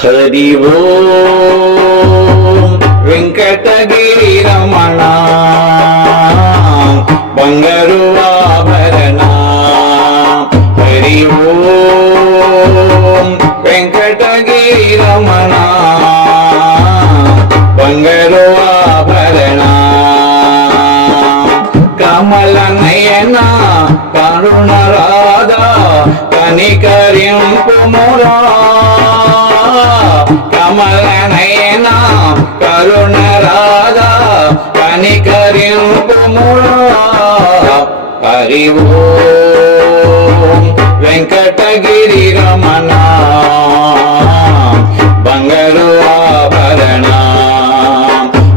హరి ఓం వెంకటగిరి రమణ బంగారు ఆభరణ. హరి ఓం వెంకటగిరి రమణ బంగారు ఆభరణ. కమల నయన కరుణ రాధా కనికరింపుమురా. కమల నయన కరుణ రాధా కనికరింపుమురా. హరి ఓం వెంకటగిరి రమణ బంగారు ఆభరణ.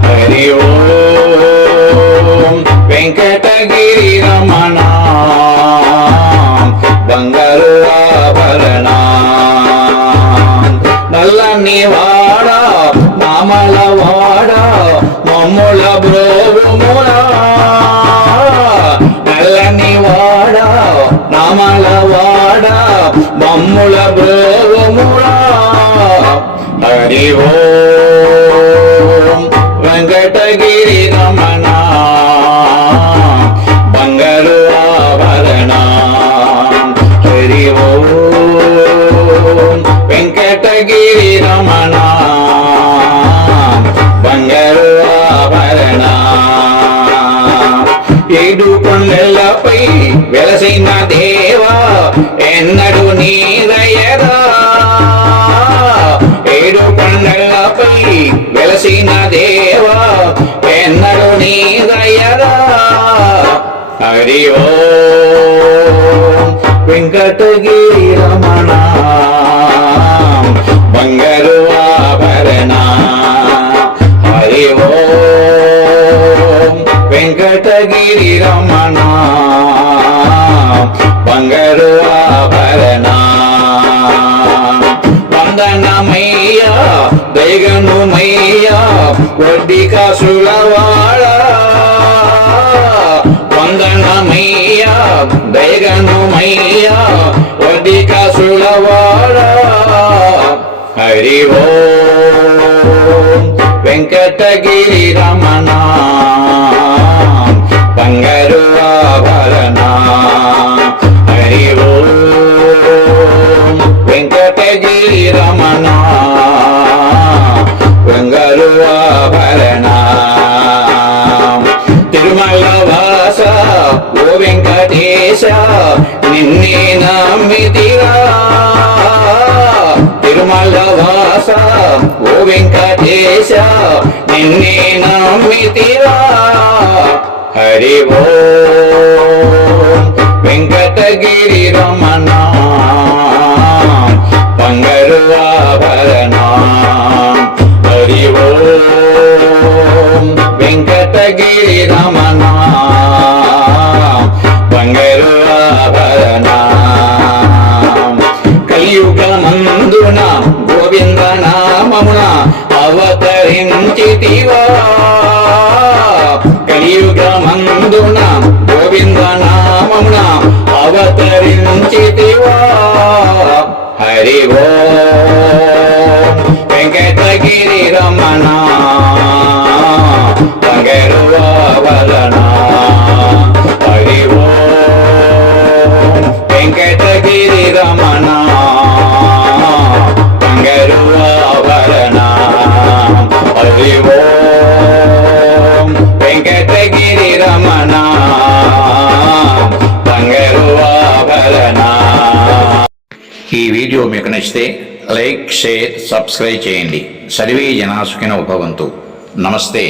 హరి ఓం వెంకటగిరి రమణ బంగారు ఆభరణ. నల్లని వాడ మామల వాడ మమ్ముల బ్రోగుములా. నల్లని వాడ నామల వాడ మమ్ముల బ్రోగుములా. హరి ఓం వెంకటగిరి రమణ బంగారు ఆభరణ. హరి ఓం వెంకటగిరి రమణ బంగారు ఆభరణ. ఏడు కొండలపై వెలసిన దేవా ఎన్నడు నీ దయరా. ఏడు కొండలపై వెలసిన దేవా ఎన్నడు నీ దయరా. హరి ఓం వెంకటగిరి రమణ బంగారు ఆభరణ. హరి ఓం వెంకటగిరి రమణ బంగారు ఆభరణ. వందనమయ్యా దయగనుమయ్యా వడ్డీ కాసులవాడ. వందనమయ్యా దయగనుమయ్యా వడ్డీ కాసులవాడ. హరి ఓం వెంకటగిరి రమణ బంగారు ఆభరణ. హరి ఓం వెంకటగిరి రమణ బంగారు ఆభరణ. తిరుమల వాస ఓ వెంకటేశ నిన్నే నమ్మితిరా. తిరుమల వాస ఓ వెంకటేశ నిన్నే నమ్మితిరా. హరి ఓం వెంకటగిరి రమణ బంగారు ఆభరణ. హరి ఓం వెంకటగిరి రమణ బంగారు ఆభరణ. కలియుగమందున గోవింద నామమున అవతరించితివా. కలియుగమందున గోవింద నామమున అవతరించితివా. హరి ఓం వెంకటగిరి రమణ బంగారు ఆభరణ. హరి ఓం వెంకటగిరి రమణ బంగారు ఆభరణ. హరి ఓం వెంకటగిరి రమణ బంగారు ఆభరణ. ఈ వీడియో మీకు నచ్చితే లైక్, షేర్, సబ్స్క్రైబ్ చేయండి. సర్వే జనా సుఖినో భవంతు. నమస్తే.